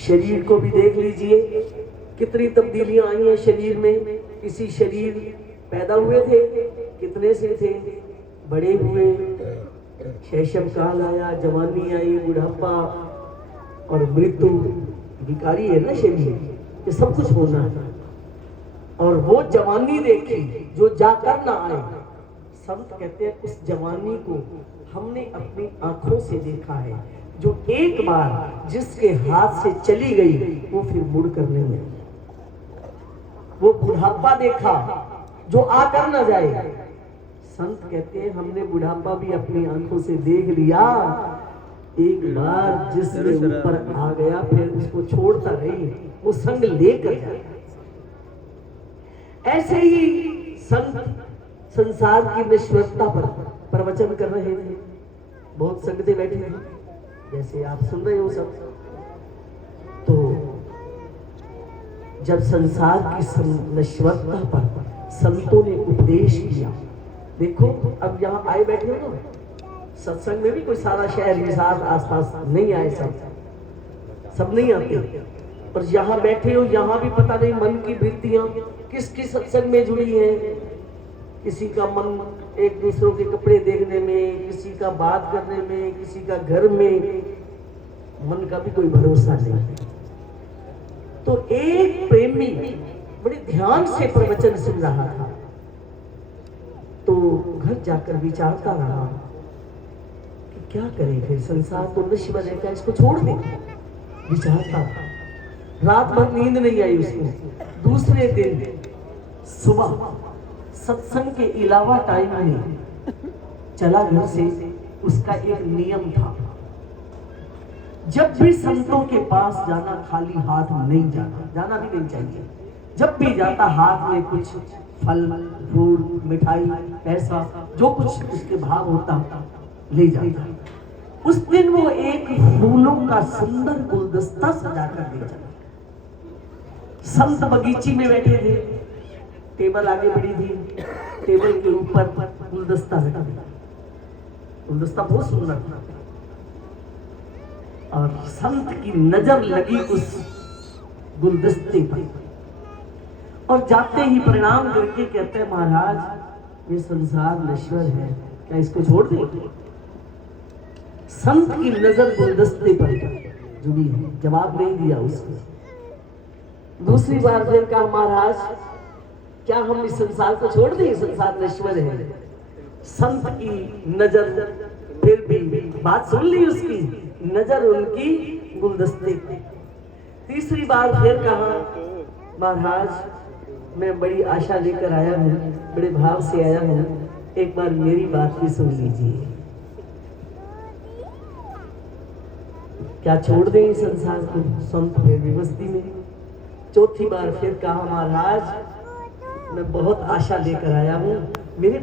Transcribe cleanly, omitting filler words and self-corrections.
शरीर को भी देख लीजिए, कितनी तब्दीलियां आई हैं शरीर में। किसी शरीर पैदा हुए थे, कितने से थे, बड़े हुए, शैशव काल आया, जवानी आई, बुढ़ापा और मृत्यु। विकारी है ना शरीर, ये सब कुछ होना है। और वो जवानी देखी जो जाकर ना आए। संत कहते हैं उस जवानी को हमने अपनी आंखों से देखा है, जो एक बार जिसके हाथ से चली गई वो फिर मुड़ कर नहीं है। वो बुढ़ापा देखा जो आकर ना जाए। संत कहते हैं हमने बुढ़ापा भी अपनी आंखों से देख लिया, एक बार जिसके ऊपर आ गया फिर उसको छोड़ता नहीं, वो संग लेकर जाए। ऐसे ही संत संसार की नश्वरता पर प्रवचन कर रहे थे। बहुत संगतें बैठी थी, जैसे आप सुन रहे हो सब। तो जब संसार की नश्वरता पर संतों ने उपदेश किया, देखो अब यहाँ आए बैठे हो ना, सत्संग में भी कोई सारा शहर हिसार आसपास नहीं आए, सब नहीं आते। और यहाँ बैठे हो, यहाँ भी पता नहीं मन की वृत्तियां किसकी सत्संग में जुड़ी है। किसी का मन एक दूसरों के कपड़े देखने में, किसी का बात करने में, किसी का घर में, मन का भी कोई भरोसा नहीं। तो एक प्रेमी बड़े ध्यान से प्रवचन सुन रहा था, तो घर जाकर विचारता रहा कि क्या करें, फिर संसार तो नश्वर है, क्या इसको छोड़ दें। विचारता, रात भर नींद नहीं आई उसको। दूसरे दिन सुबह सत्संग के अलावा टाइम में चला घर से। उसका एक नियम था, जब भी संतों के पास जाना खाली हाथ नहीं जाना, जाना भी नहीं चाहिए। जब भी जाता हाथ में कुछ फल फूल मिठाई पैसा जो कुछ उसके भाव होता ले जाता। उस दिन वो एक फूलों का सुंदर गुलदस्ता सजाकर ले चला। संत बगीची में बैठे थे, टेबल आगे बढ़ी थी, टेबल के ऊपर गुलदस्ता रखा था। गुलदस्ता बहुत सुंदर था और संत की नजर लगी उस गुलदस्ते पर और जाते ही प्रणाम करके कहते हैं, महाराज ये संसार नश्वर है, क्या इसको छोड़ दें। संत की नजर गुलदस्ते पर जुड़ी है, जवाब नहीं दिया उसको। दूसरी बार फिर कहा, महाराज क्या हम इस संसार को छोड़ दें, संसार नश्वर है। संत की नजर फिर भी बात सुन ली उसकी, नजर उनकी गुलदस्ते पे। तीसरी बार फिर कहा, महाराज मैं बड़ी आशा लेकर आया हूँ, बड़े भाव से आया हूँ, एक बार मेरी बात भी सुन लीजिए। क्या छोड़ दें इस संसार को। संत फिर भी बस्ती में। चौथी बार फिर कहा, महाराज मैं बहुत आशा लेकर आया हूँ, मेरे